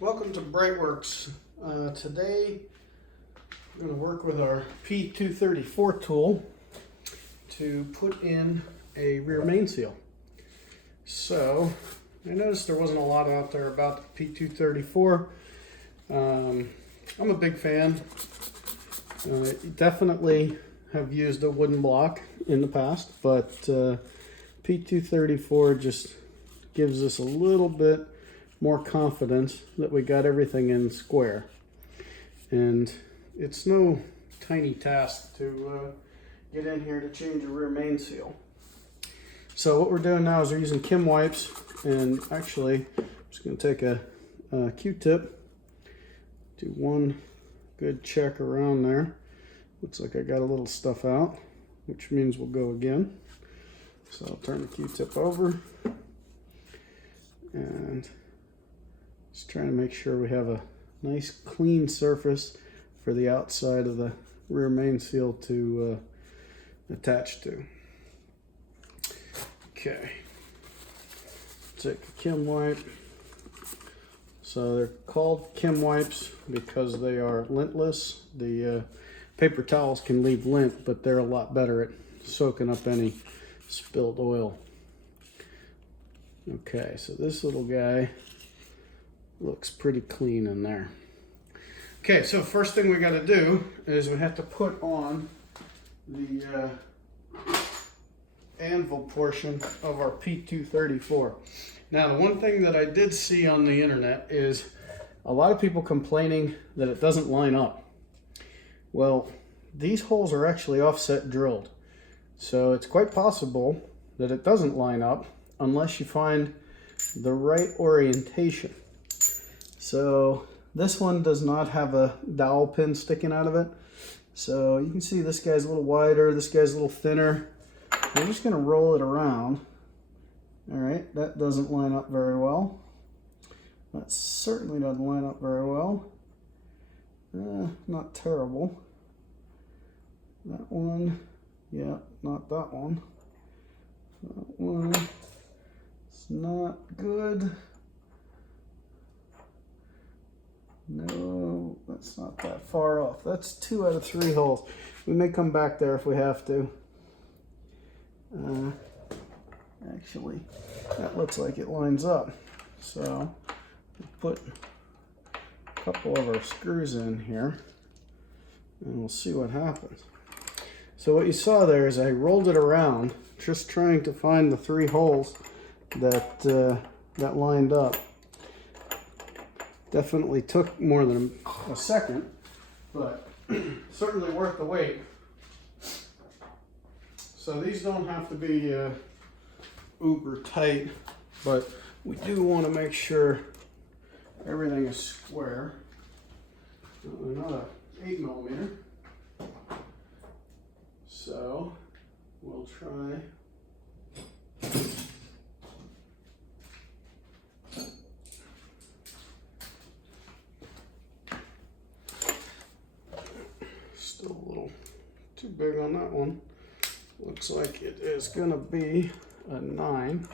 Welcome to BreitWerks. Today I'm going to work with our P234 tool to put in a rear main seal. So I noticed there wasn't a lot out there about the P234. I'm a big fan. Definitely have used a wooden block in the past, but P234 just gives us a little bit more confidence that we got everything in square. And it's no tiny task to get in here to change a rear main seal. So what we're doing now is we're using Kim wipes, and actually I'm just going to take a Q-tip, do one good check around there. Looks like I got a little stuff out, which means we'll go again. So I'll turn the Q-tip over and just trying to make sure we have a nice clean surface for the outside of the rear main seal to attach to. Okay, take a Kim wipe. So they're called Kim wipes because they are lintless. The paper towels can leave lint, but they're a lot better at soaking up any spilled oil. Okay, so this little guy looks pretty clean in there. Okay, so first thing we got to do is we have to put on the Anvil portion of our P234. Now, the one thing that I did see on the internet is a lot of people complaining that it doesn't line up. Well, these holes are actually offset drilled, so it's quite possible that it doesn't line up unless you find the right orientation. So this one does not have a dowel pin sticking out of it. So you can see this guy's a little wider, this guy's a little thinner. I'm just going to roll it around. All right, that doesn't line up very well. That certainly doesn't line up very well. Not terrible. That one, yeah, not that one. That one, it's not good. No, that's not that far off. That's 2 out of 3 holes. We may come back there if we have to. Actually, that looks like it lines up. So we'll put a couple of our screws in here and we'll see what happens. So what you saw there is I rolled it around, just trying to find the 3 holes that that lined up. Definitely took more than a second, but certainly worth the wait. So these don't have to be uber tight, but we do want to make sure everything is square. Another 8mm. So we'll try. Still a little too big on that one. Looks like it is going to be a 9.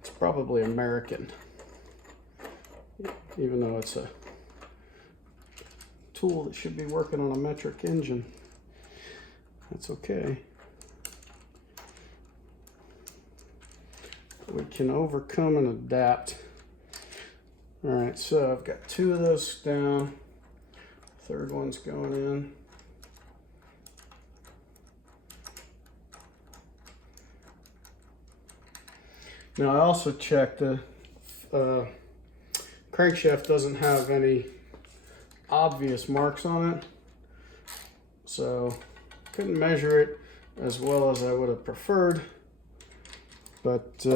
It's probably American, even though it's a tool that should be working on a metric engine. That's okay. We can overcome and adapt. All right, so I've got 2 of those down. 3rd one's going in. Now I also checked the crankshaft doesn't have any obvious marks on it, so couldn't measure it as well as I would have preferred, but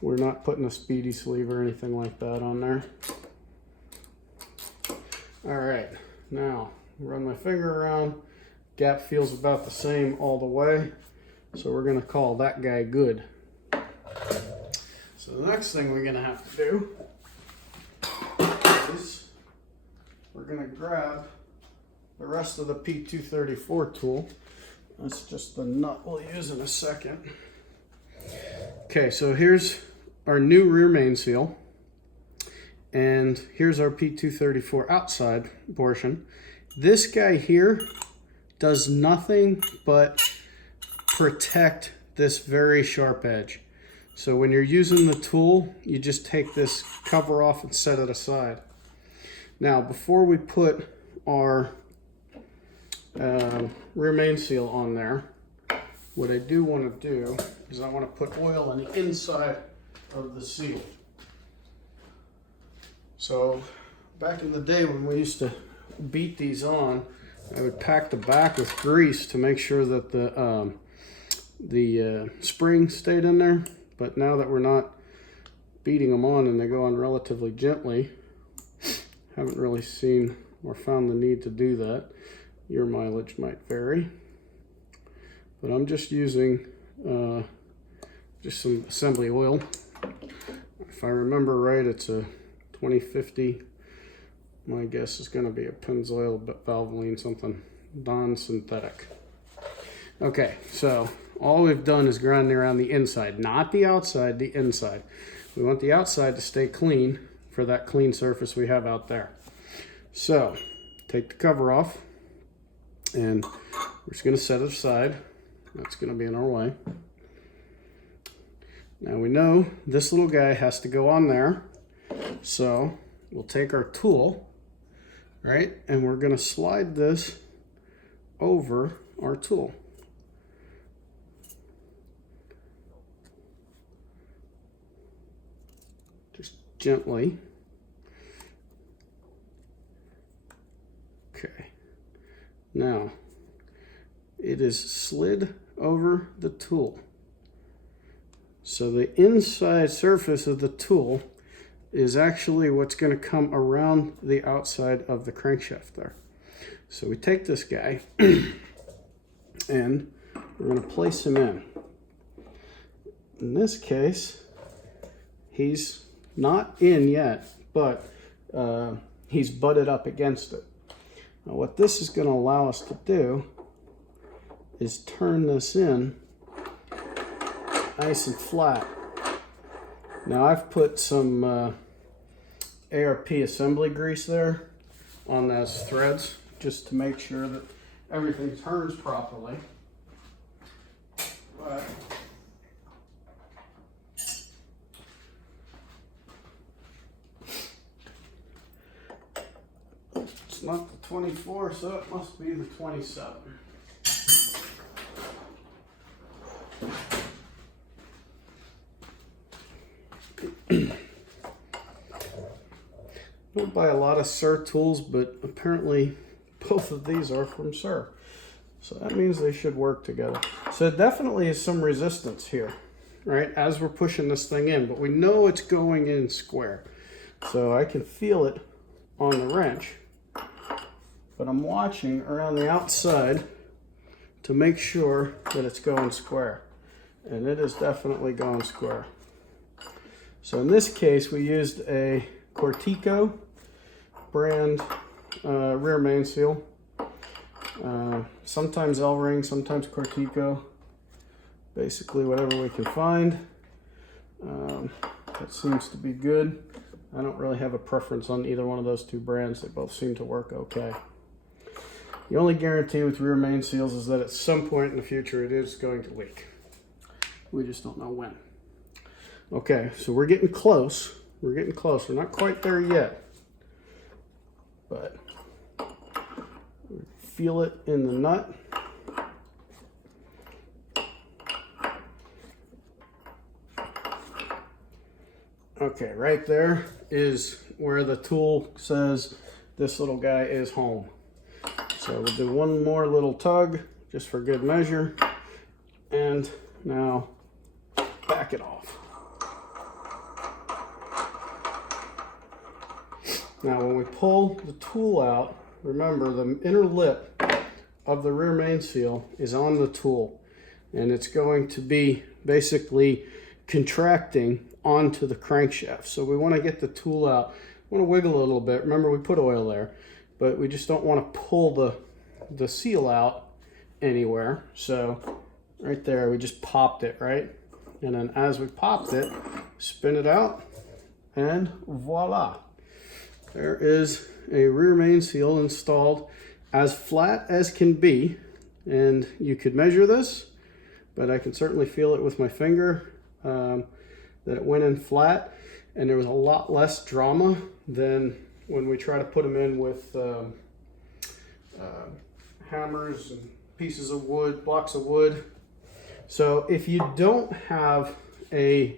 we're not putting a speedy sleeve or anything like that on there. All right, now run my finger around. Gap feels about the same all the way, so we're going to call that guy good. So the next thing we're going to have to do is we're going to grab the rest of the P234 tool. That's just the nut we'll use in a second. Okay, so here's our new rear main seal. And here's our P234 outside portion. This guy here does nothing but protect this very sharp edge. So when you're using the tool, you just take this cover off and set it aside. Now, before we put our rear main seal on there, what I do want to do is I want to put oil on the inside of the seal. So back in the day when we used to beat these on, I would pack the back with grease to make sure that the spring stayed in there. But now that we're not beating them on and they go on relatively gently, haven't really seen or found the need to do that. Your mileage might vary. But I'm just using just some assembly oil. If I remember right, it's a 2050. My guess is going to be a Pennzoil Valvoline, something non-synthetic. Okay, so all we've done is grinding around the inside, not the outside, the inside. We want the outside to stay clean for that clean surface we have out there. So take the cover off, and we're just going to set it aside. That's going to be in our way. Now we know this little guy has to go on there. So we'll take our tool, right? And we're going to slide this over our tool. Just gently. Okay. Now, it is slid over the tool. So the inside surface of the tool is actually what's going to come around the outside of the crankshaft there. So we take this guy and we're going to place him in. In this case, he's not in yet, but he's butted up against it. Now what this is going to allow us to do is turn this in nice and flat. Now I've put some ARP assembly grease there on those threads just to make sure that everything turns properly. But it's not the 24, so it must be the 27. I don't buy a lot of Sir tools, but apparently both of these are from Sir. So that means they should work together. So definitely is some resistance here, right, as we're pushing this thing in, but we know it's going in square. So I can feel it on the wrench, but I'm watching around the outside to make sure that it's going square. And it is definitely going square. So in this case, we used a Cortico brand rear main seal. Sometimes L-ring, sometimes Cortico. Basically whatever we can find. That seems to be good. I don't really have a preference on either one of those two brands. They both seem to work okay. The only guarantee with rear main seals is that at some point in the future it is going to leak. We just don't know when. Okay, so we're getting close. We're getting close. We're not quite there yet. But feel it in the nut. Okay, right there is where the tool says this little guy is home. So we'll do one more little tug just for good measure. And now back it off. Now when we pull the tool out, remember the inner lip of the rear main seal is on the tool, and it's going to be basically contracting onto the crankshaft. So we want to get the tool out. We want to wiggle a little bit. Remember, we put oil there, but we just don't want to pull the seal out anywhere. So right there, we just popped it, right? And then as we popped it, spin it out, and voila. there is a rear main seal installed as flat as can be. And you could measure this, but I can certainly feel it with my finger that it went in flat, and there was a lot less drama than when we try to put them in with hammers and pieces of wood, blocks of wood. So if you don't have a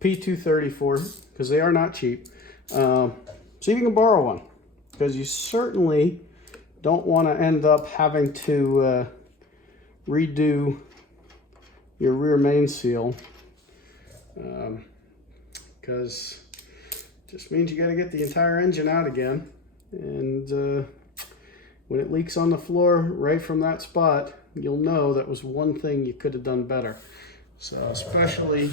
P234, because they are not cheap, see if you can borrow one, because you certainly don't want to end up having to redo your rear main seal, because it just means you got to get the entire engine out again. And when it leaks on the floor right from that spot, you'll know that was one thing you could have done better. So especially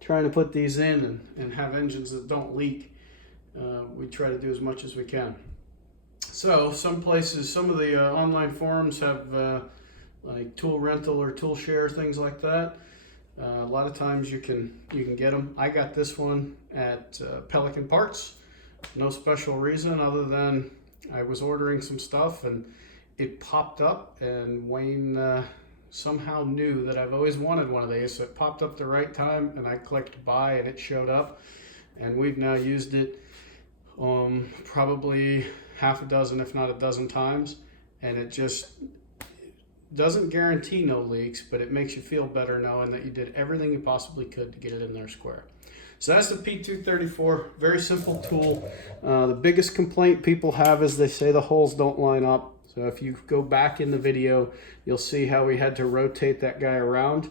trying to put these in and have engines that don't leak, we try to do as much as we can. So some places, some of the online forums have like tool rental or tool share, things like that. A lot of times you can get them. I got this one at Pelican Parts. No special reason other than I was ordering some stuff and it popped up, and Wayne somehow knew that I've always wanted one of these, so it popped up the right time and I clicked buy and it showed up, and we've now used it probably half a dozen if not a dozen times, and it just doesn't guarantee no leaks, but it makes you feel better knowing that you did everything you possibly could to get it in there square. So that's the P234, very simple tool. The biggest complaint people have is they say the holes don't line up. So if you go back in the video, you'll see how we had to rotate that guy around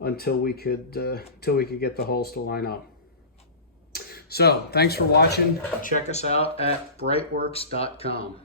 until we could get the holes to line up. So thanks for watching. Check us out at BreitWerks.com.